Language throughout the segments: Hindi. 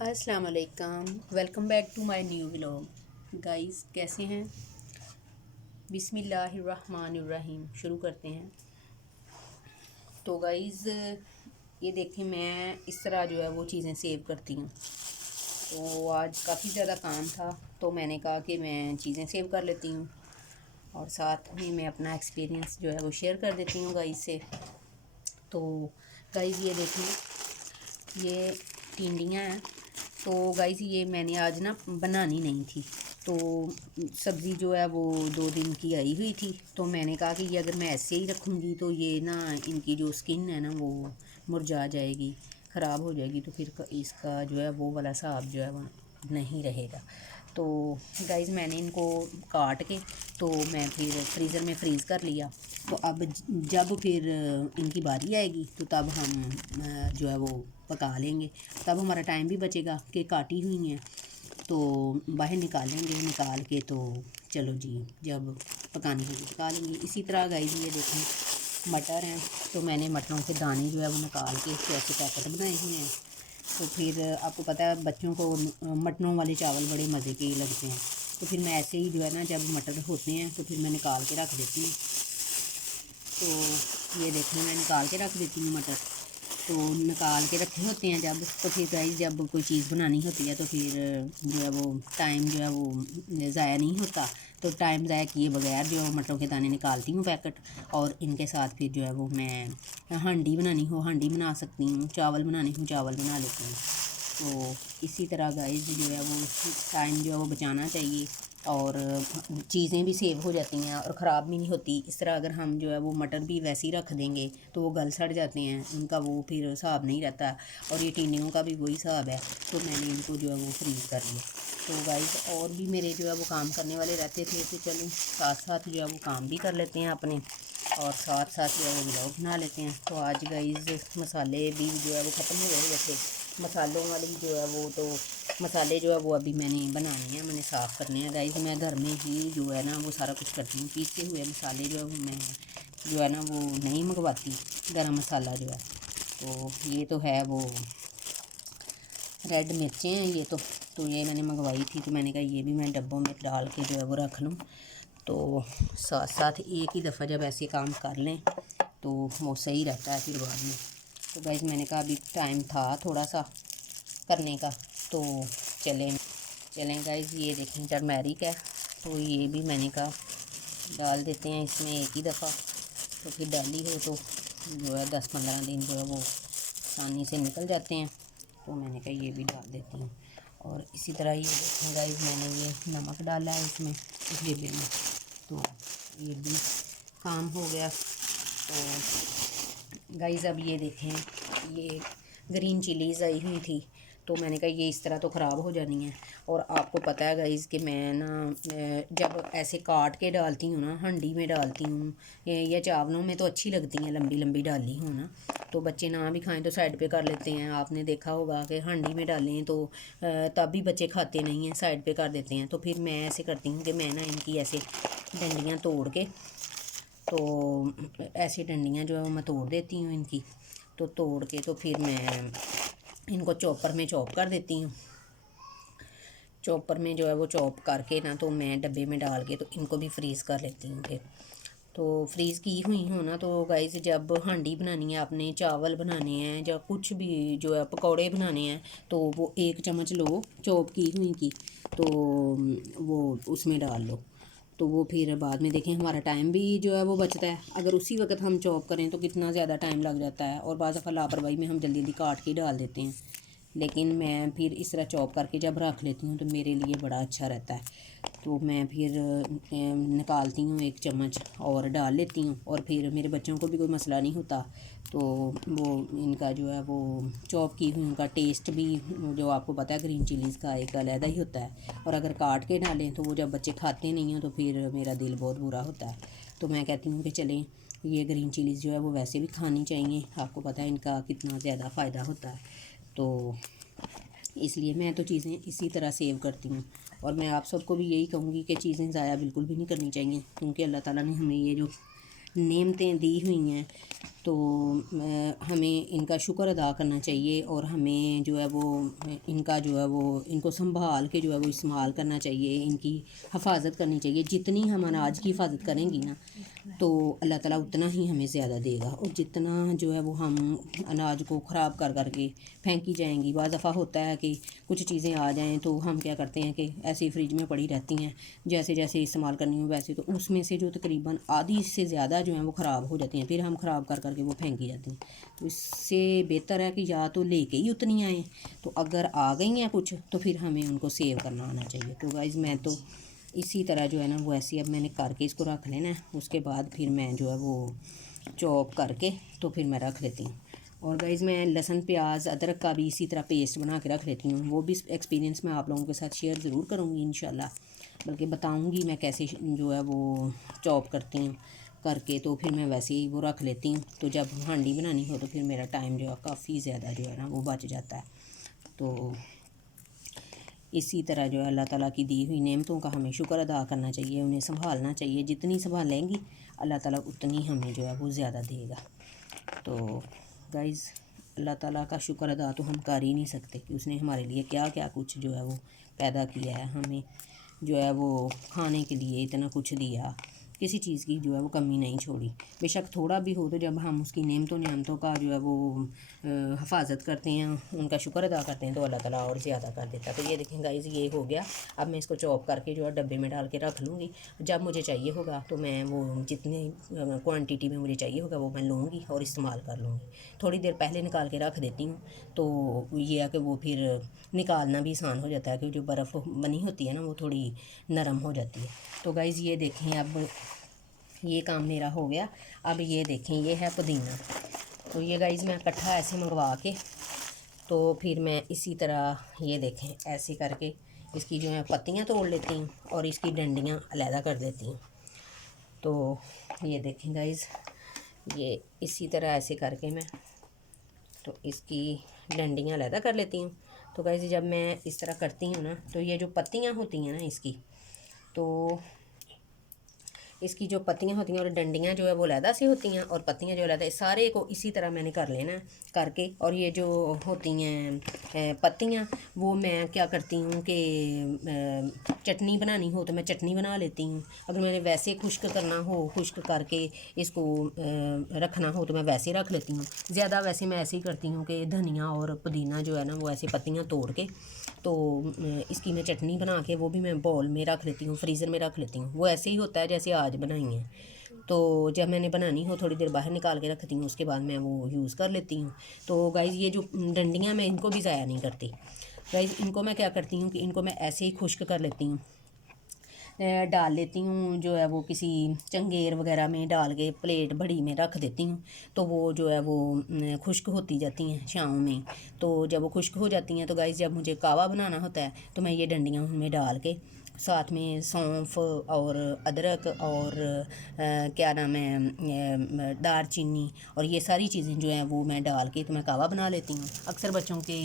अस्सलाम वालेकुम, welcome back to my new vlog. Guys कैसे हैं? बिस्मिल्लाहिर्रहमानिर्रहीम शुरू करते हैं। तो गाइस ये देखें, मैं इस तरह जो है वो चीज़ें सेव करती हूँ। तो आज काफ़ी ज़्यादा काम था, तो मैंने कहा कि मैं चीज़ें सेव कर लेती हूँ और साथ में मैं अपना एक्सपीरियंस जो है वो शेयर कर देती हूँ गाइस से। तो गाइस ये देखें, ये टिंडियाँ हैं। तो गाइस ये मैंने आज ना बनानी नहीं थी, तो सब्ज़ी जो है वो 2 दिन की आई हुई थी। तो मैंने कहा कि ये अगर मैं ऐसे ही रखूँगी तो ये ना इनकी जो स्किन है ना वो मुरझा जाएगी, ख़राब हो जाएगी, तो फिर इसका जो है वो वाला हिसाब जो है वो नहीं रहेगा। तो गाइस मैंने इनको काट के तो मैं फिर फ्रीज़र में फ्रीज़ कर लिया। तो अब जब फिर इनकी बारी आएगी तो तब हम जो है वो पका लेंगे। तब हमारा टाइम भी बचेगा कि काटी हुई हैं तो बाहर निकालेंगे, निकाल के तो चलो जी जब पकानी होगी पका लेंगे। इसी तरह गाइस ये देखें मटर हैं, तो मैंने मटरों के दाने जो है वो निकाल के ऐसे पैकेट बनाए हुए हैं। तो फिर आपको पता है बच्चों को मटरों वाले चावल बड़े मज़े के लगते हैं, तो फिर मैं ऐसे ही जो है ना जब मटर होते हैं तो फिर मैं निकाल के रख देती हूँ। तो ये देखें मैं निकाल के रख देती हूँ मटर। तो निकाल के रखे होते हैं जब, तो फिर गाइस जब कोई चीज़ बनानी होती है तो फिर जो है वो टाइम जो है वो ज़ाया नहीं होता। तो टाइम ज़ाया किए बगैर जो मटरों के दाने निकालती हूँ पैकेट, और इनके साथ फिर जो है वो मैं हांडी बनानी हो हांडी बना सकती हूँ, चावल बनाने हो चावल बना लेती हूँ। तो इसी तरह गाइस जो है वो टाइम जो है वो बचाना चाहिए और चीज़ें भी सेव हो जाती हैं और ख़राब भी नहीं होती। इस तरह अगर हम जो है वो मटर भी वैसे ही रख देंगे तो वो गल सड़ जाते हैं, उनका वो फिर हिसाब नहीं रहता। और ये टिंडियों का भी वही हिसाब है, तो मैंने इनको जो है वो फ्रीज़ कर लिया। तो गाइस और भी मेरे जो है वो काम करने वाले रहते थे, तो चलो साथ साथ जो है वो काम भी कर लेते हैं अपने और साथ साथ जो है वो व्लॉग बना लेते हैं। तो आज गाइस मसाले भी जो है वो ख़त्म हो गए थे, मसालों वाली जो है वो, तो मसाले जो है वो अभी मैंने बनाने हैं, मैंने साफ़ करने हैं गाइस। मैं घर में ही जो है ना वो सारा कुछ करती हूँ, पीसे हुए मसाले जो है वो मैं जो है ना वो नहीं मंगवाती, गरम मसाला जो है। तो ये तो है वो रेड मिर्चें हैं ये तो ये मैंने मंगवाई थी, तो मैंने कहा ये भी मैं डब्बों में डाल के जो है वो रख लूँ। तो साथ साथ एक ही दफ़ा जब ऐसे काम कर लें तो वो सही रहता है फिर बाद में। तो गाइस मैंने कहा अभी टाइम था थोड़ा सा करने का, तो चलें चलें गाइस। ये देखें टर्मेरिक है, तो ये भी मैंने कहा डाल देते हैं इसमें एक ही दफ़ा, तो फिर डाली हो तो जो है 10-15 दिन जो है वो आसानी से निकल जाते हैं। तो मैंने कहा ये भी डाल देती हूँ। और इसी तरह ये देखें गाइस मैंने ये नमक डाला है इसमें इस डिब्बे में, तो ये भी काम हो गया। तो गाइस अब ये देखें ये ग्रीन चिलीज़ आई हुई थी, तो मैंने कहा ये इस तरह तो ख़राब हो जानी है। और आपको पता है गाइस कि मैं ना जब ऐसे काट के डालती हूँ ना हांडी में डालती हूँ या चावलों में तो अच्छी लगती हैं, लंबी लंबी डाली हूँ ना, तो बच्चे ना भी खाएं तो साइड पे कर लेते हैं। आपने देखा होगा कि हांडी में डालें तो तब भी बच्चे खाते नहीं हैं, साइड पे कर देते हैं। तो फिर मैं ऐसे करती हूँ कि मैं ना इनकी ऐसे डंडियाँ तोड़ के, तो ऐसी डंडियाँ जो है वो मैं तोड़ देती हूँ इनकी। तो तोड़ के तो फिर मैं इनको चॉपर में चॉप कर देती हूँ। चॉपर में जो है वो चॉप करके ना तो मैं डब्बे में डाल के तो इनको भी फ्रीज़ कर लेती हूँ फिर। तो फ्रीज़ की हुई हो ना तो गाइस जब हांडी बनानी है, आपने चावल बनाने हैं या कुछ भी जो है पकौड़े बनाने हैं, तो वो 1 चम्मच लो चॉप की हुई की, तो वो उसमें डाल लो। तो वो फिर बाद में देखें हमारा टाइम भी जो है वो बचता है। अगर उसी वक्त हम चॉप करें तो कितना ज़्यादा टाइम लग जाता है, और बाज़ दफ़ा लापरवाही में हम जल्दी जल्दी काट के डाल देते हैं। लेकिन मैं फिर इस तरह चॉप करके जब रख लेती हूँ तो मेरे लिए बड़ा अच्छा रहता है। तो मैं फिर निकालती हूँ 1 चम्मच और डाल लेती हूँ, और फिर मेरे बच्चों को भी कोई मसला नहीं होता। तो वो इनका जो है वो चॉप की हुई उनका टेस्ट भी जो आपको पता है ग्रीन चिलीज़ का एक अलहदा ही होता है। और अगर काट के डालें तो वो जब बच्चे खाते नहीं हैं तो फिर मेरा दिल बहुत बुरा होता है। तो मैं कहती हूँ कि चलें ये ग्रीन चिलीज़ जो है वो वैसे भी खानी चाहिए, आपको पता है इनका कितना ज़्यादा फ़ायदा होता है। तो इसलिए मैं तो चीज़ें इसी तरह सेव करती हूँ। और मैं आप सबको भी यही कहूँगी कि चीज़ें ज़ाया बिल्कुल भी नहीं करनी चाहिए, क्योंकि अल्लाह ताला ने हमें ये जो नेमतें दी हुई हैं, तो हमें इनका शुक्र अदा करना चाहिए और हमें जो है वो इनका जो है वो इनको संभाल के जो है वो इस्तेमाल करना चाहिए, इनकी हिफाजत करनी चाहिए। जितनी हम अनाज की हिफाजत करेंगी ना तो अल्लाह ताला उतना ही हमें ज़्यादा देगा, और जितना जो है वो हम अनाज को ख़राब कर करके फेंकी जाएंगी। बाज़ दफ़ा होता है कि कुछ चीज़ें आ जाएं तो हम क्या करते हैं कि ऐसे फ्रिज में पड़ी रहती हैं, जैसे जैसे इस्तेमाल करनी हो वैसे, तो उसमें से जो तकरीबन आधी से ज़्यादा जो है वो ख़राब हो जाती हैं, फिर हम ख़राब कर करके वो फेंकी जाती हैं। तो इससे बेहतर है कि या तो लेके ही उतनी आएँ, तो अगर आ गई हैं कुछ तो फिर हमें उनको सेव करना आना चाहिए। तो गाइज़ मैं तो इसी तरह जो है ना वो ऐसे अब मैंने करके इसको रख लेना है, उसके बाद फिर मैं जो है वो चॉप करके तो फिर मैं रख लेती हूँ। और गाइज़ मैं लहसुन प्याज अदरक का भी इसी तरह पेस्ट बना के रख लेती हूँ, वो भी एक्सपीरियंस मैं आप लोगों के साथ शेयर ज़रूर करूँगी इंशाल्लाह, बल्कि बताऊँगी मैं कैसे जो है वो चॉप करती हूँ करके, तो फिर मैं वैसे ही वो रख लेती हूँ। तो जब हांडी बनानी हो तो फिर मेरा टाइम जो है काफ़ी ज़्यादा जो है ना वो बच जाता है। तो इसी तरह जो है अल्लाह ताला की दी हुई नेमतों का हमें शुक्र अदा करना चाहिए, उन्हें संभालना चाहिए। जितनी संभालेंगी अल्लाह ताला उतनी हमें जो है वो ज़्यादा देगा। तो गाइज़ अल्लाह ताला का शुक्र अदा तो हम कर ही नहीं सकते कि उसने हमारे लिए क्या क्या कुछ जो है वो पैदा किया है, हमें जो है वो खाने के लिए इतना कुछ दिया, किसी चीज़ की जो है वो कमी नहीं छोड़ी। बेशक थोड़ा भी हो तो जब हम उसकी नेमतों का जो है वो हिफाजत करते हैं, उनका शुक्र अदा करते हैं, तो अल्लाह ताला और ज़्यादा कर देता है। तो ये देखें गाइज़ ये हो गया। अब मैं इसको चॉप करके जो है डब्बे में डाल के रख लूँगी। जब मुझे चाहिए होगा तो मैं वो जितनी क्वांटिटी में मुझे चाहिए होगा वो मैं लूँगी और इस्तेमाल कर लूँगी। थोड़ी देर पहले निकाल के रख देती हूँ, तो ये है कि वो फिर निकालना भी आसान हो जाता है, क्योंकि जो बर्फ़ बनी होती है ना वो थोड़ी नरम हो जाती है। तो गाइज़ ये देखें अब ये काम मेरा हो गया। अब ये देखें ये है पुदीना। तो ये गाइज़ मैं इकट्ठा ऐसे मंगवा के तो फिर मैं इसी तरह ये देखें ऐसे करके इसकी जो है पत्तियाँ तोड़ लेती हूँ और इसकी डंडियाँ अलहदा कर देती हूँ। तो ये देखें गाइज़ ये इसी तरह ऐसे करके मैं तो इसकी डंडियाँ अलहदा कर लेती हूँ। तो गाइज़ जब मैं इस तरह करती हूँ ना तो ये जो पत्तियाँ होती हैं ना इसकी, तो इसकी जो पत्तियाँ होती हैं और डंडियाँ जो है वो अलहदा से होती हैं और पत्तियाँ जो अलहदा, सारे को इसी तरह मैंने कर लेना है करके। और ये जो होती हैं पत्तियाँ वो मैं क्या करती हूँ कि चटनी बनानी हो तो मैं चटनी बना लेती हूँ। अगर मैंने वैसे खुश्क करना हो, खुश्क करके इसको रखना हो तो मैं वैसे रख लेती हूँ। ज़्यादा वैसे मैं ऐसे ही करती हूँ कि धनिया और पुदीना जो है ना वो ऐसे पत्तियाँ तोड़ के तो इसकी मैं चटनी बना के वो भी मैं बाउल में रख लेती हूँ, फ्रीज़र में रख लेती हूँ। वो ऐसे ही होता है जैसे आज बनाई है। तो जब मैंने बनानी हो थोड़ी देर बाहर निकाल के रखती हूँ, उसके बाद मैं वो यूज़ कर लेती हूँ। तो गाइज़ ये जो डंडियाँ मैं इनको भी ज़ाया नहीं करती। गाइज़ इनको मैं क्या करती हूँ कि इनको मैं ऐसे ही खुश्क कर लेती हूँ, डाल लेती हूँ जो है वो किसी चंगेर वगैरह में डाल के प्लेट बड़ी में रख देती हूँ। तो वो जो है वो खुश्क होती जाती हैं शाम में। तो जब वो खुश्क हो जाती हैं तो गाइस जब मुझे कावा बनाना होता है तो मैं ये डंडियाँ उनमें डाल के साथ में सौंफ और अदरक और क्या नाम है दालचीनी और ये सारी चीज़ें जो हैं वो मैं डाल के तो मैं कावा बना लेती हूँ। अक्सर बच्चों के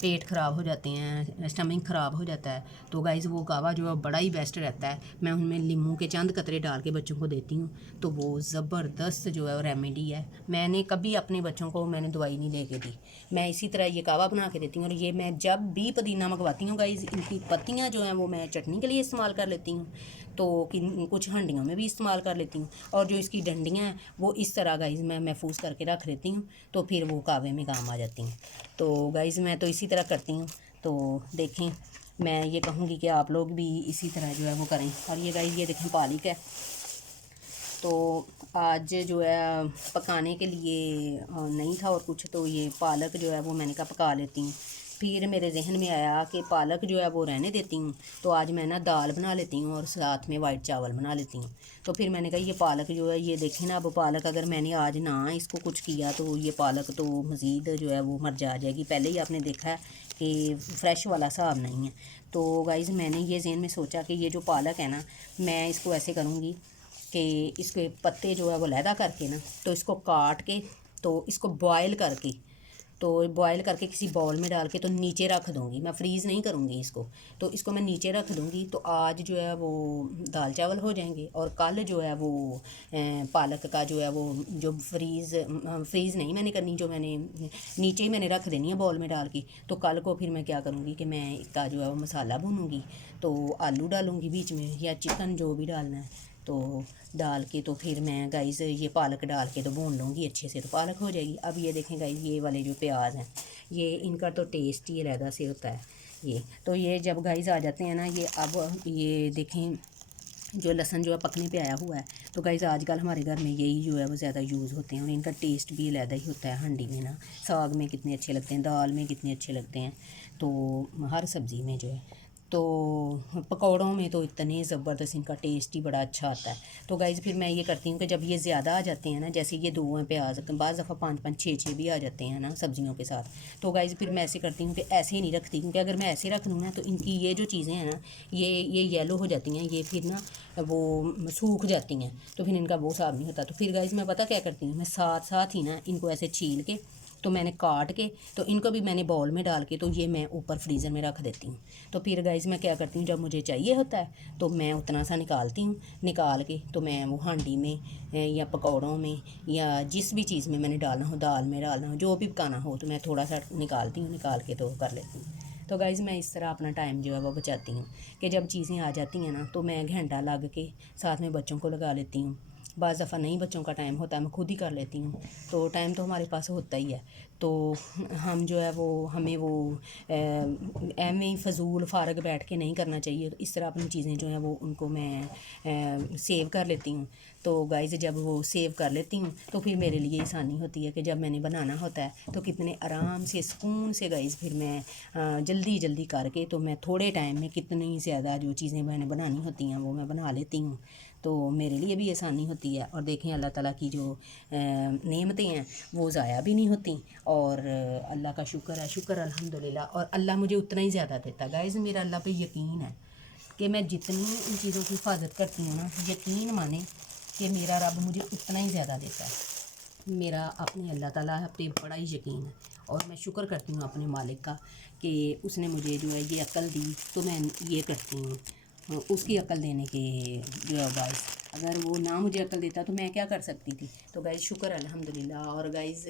पेट ख़राब हो जाते हैं, स्टमक ख़राब हो जाता है, तो गाइज़ वो कावा जो है बड़ा ही बेस्ट रहता है। मैं उनमें नींबू के चंद कतरे डाल के बच्चों को देती हूँ, तो वो ज़बरदस्त जो है रेमेडी है। मैंने कभी अपने बच्चों को मैंने दवाई नहीं लेके दी, मैं इसी तरह ये कावा बना के देती हूँ। और ये मैं जब भी पुदीना मंगवाती हूँ गाइज़ इनकी पत्तियाँ जो हैं वो मैं चटनी के लिए इस्तेमाल कर लेती हूँ, तो कुछ हंडियों में भी इस्तेमाल कर लेती हूँ। और जो इसकी डंडियाँ हैं वो इस तरह गाइज़ मैं महफूज करके रख लेती हूँ, तो फिर वो कावे में काम आ जाती हैं। तो गाइज़ मैं तो इसी तरह करती हूँ। तो देखें मैं ये कहूँगी कि आप लोग भी इसी तरह जो है वो करें। और ये गाइज़ ये देखें पालक है, तो आज जो है पकाने के लिए नहीं था और कुछ, तो ये पालक जो है वो मैंने कहा पका लेती हूँ। फिर मेरे जहन में आया कि पालक जो है वो रहने देती हूँ, तो आज मैं ना दाल बना लेती हूँ और साथ में वाइट चावल बना लेती हूँ। तो फिर मैंने कहा ये पालक जो है ये देखें ना, अब पालक अगर मैंने आज ना इसको कुछ किया तो ये पालक तो मज़ीद जो है वो मर जाएगी। पहले ही आपने देखा है कि फ़्रेश वाला हिसाब नहीं है। तो गाइज़ मैंने ये जहन में सोचा कि ये जो पालक है ना मैं इसको ऐसे करूँगी कि इसके पत्ते जो है वो लहदा करके ना तो इसको काट के तो इसको बॉयल करके तो बॉयल करके किसी बाउल में डाल के तो नीचे रख दूँगी, मैं फ्रीज़ नहीं करूँगी इसको। तो इसको मैं नीचे रख दूँगी, तो आज जो है वो दाल चावल हो जाएंगे, और कल जो है वो पालक का जो है वो जो फ्रीज़ नहीं मैंने करनी, जो मैंने नीचे ही मैंने रख देनी है बाउल में डाल के। तो कल को फिर मैं क्या करूँगी कि मैं इसका जो है वो मसाला भूनूँगी, तो आलू डालूँगी बीच में या चिकन जो भी डालना है तो डाल के, तो फिर मैं गाइज़ ये पालक डाल के तो भून लूँगी अच्छे से, तो पालक हो जाएगी। अब ये देखें गाइज़, ये वाले जो प्याज हैं ये इनका तो टेस्ट ही अलग से होता है। ये तो ये जब गाइज़ आ जाते हैं ना, ये अब ये देखें जो लहसुन जो है पकने पे आया हुआ है। तो गाइज़ आजकल हमारे घर में यही जो है वो ज़्यादा यूज़ होते हैं, और इनका टेस्ट भी अलग ही होता है। हांडी में ना साग में कितने अच्छे लगते हैं, दाल में कितने अच्छे लगते हैं, तो हर सब्ज़ी में जो है, तो पकौड़ों में तो इतने ज़बरदस्त इनका टेस्ट ही बड़ा अच्छा आता है। तो गाइज़ फिर मैं ये करती हूँ कि जब ये ज़्यादा आ जाते हैं ना, जैसे ये 2 हैं प्याज, बाज़ दफ़ा 5-5 6-6 भी आ जाते हैं ना सब्ज़ियों के साथ, तो गाइज़ फिर मैं ऐसे करती हूँ कि ऐसे ही नहीं रखती, क्योंकि अगर मैं ऐसे रख दूँ ना तो इनकी ये जो चीज़ें हैं ना ये येलो हो जाती हैं, ये फिर ना वो सूख जाती हैं, तो फिर इनका वो साग नहीं होता। तो फिर गाइज़ मैं पता क्या करती हूँ, मैं साथ साथ ही ना इनको ऐसे छील के तो मैंने काट के, तो इनको भी मैंने बाउल में डाल के तो ये मैं ऊपर फ्रीज़र में रख देती हूँ। तो फिर गाइज़ मैं क्या करती हूँ, जब मुझे चाहिए होता है तो मैं उतना सा निकालती हूँ, निकाल के तो मैं वो हांडी में या पकौड़ों में या जिस भी चीज़ में मैंने डालना हो, दाल में डालना हो, जो भी पकाना हो, तो मैं थोड़ा सा निकालती हूँ, निकाल के तो कर लेती हूँ। तो गाइज़ मैं इस तरह अपना टाइम जो है वो बचाती हूँ कि जब चीज़ें आ जाती हैं ना तो मैं घंटा लग के साथ में बच्चों को लगा लेती हूँ। बाज़ दफ़ा नहीं बच्चों का टाइम होता है, मैं खुद ही कर लेती हूँ। तो टाइम तो हमारे पास होता ही है, तो हम जो है वो हमें वो एवं ही फ़जूल फ़ारग बैठ के नहीं करना चाहिए। तो इस तरह अपनी चीज़ें जो हैं वो उनको मैं सेव कर लेती हूँ। तो गाइज़ जब वो सेव कर लेती हूँ तो फिर मेरे लिए आसानी होती है कि जब मैंने बनाना होता है तो कितने आराम से सुकून से गाइज़ फिर मैं जल्दी जल्दी करके तो मैं थोड़े टाइम में कितनी ज़्यादा जो चीज़ें मैंने बनानी होती हैं वो मैं बना लेती हूँ। तो मेरे लिए भी आसानी होती है, और देखें अल्लाह ताला की जो नेमतें हैं वो ज़ाया भी नहीं होती, और अल्लाह का शुक्र है, शुक्र अल्हम्दुलिल्लाह। और अल्लाह मुझे उतना ही ज़्यादा देता है गाइज़, मेरा अल्लाह पे यकीन है कि मैं जितनी इन चीज़ों की हिफाजत करती हूँ ना, यकीन माने कि मेरा रब मुझे उतना ही ज़्यादा देता है। मेरा अपने अल्लाह ताला पे बड़ा ही यकीन है, और मैं शुक्र करती हूँ अपने मालिक का कि उसने मुझे जो है ये अक्ल दी, तो मैं ये करती हूँ। उसकी अक्ल देने के जो है गाइज़, अगर वो ना मुझे अक्ल देता तो मैं क्या कर सकती थी। तो गाइज़ शुक्र अल्हम्दुलिल्लाह। और गाइज़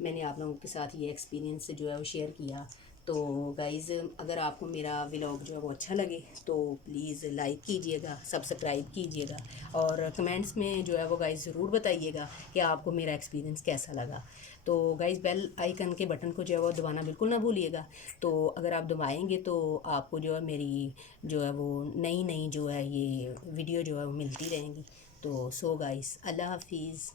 मैंने आप लोगों के साथ ये एक्सपीरियंस जो है वो शेयर किया। तो गाइज़ अगर आपको मेरा व्लॉग जो है वो अच्छा लगे तो प्लीज़ लाइक कीजिएगा, सब्सक्राइब कीजिएगा, और कमेंट्स में जो है वो गाइज़ ज़रूर बताइएगा कि आपको मेरा एक्सपीरियंस कैसा लगा। तो गाइज़ बेल आइकन के बटन को जो है वो दबाना बिल्कुल ना भूलिएगा। तो अगर आप दबाएंगे तो आपको जो है मेरी जो है वो नई नई जो है ये वीडियो जो है वो मिलती रहेंगी। तो सो गाइज़ अल्लाह हाफिज़।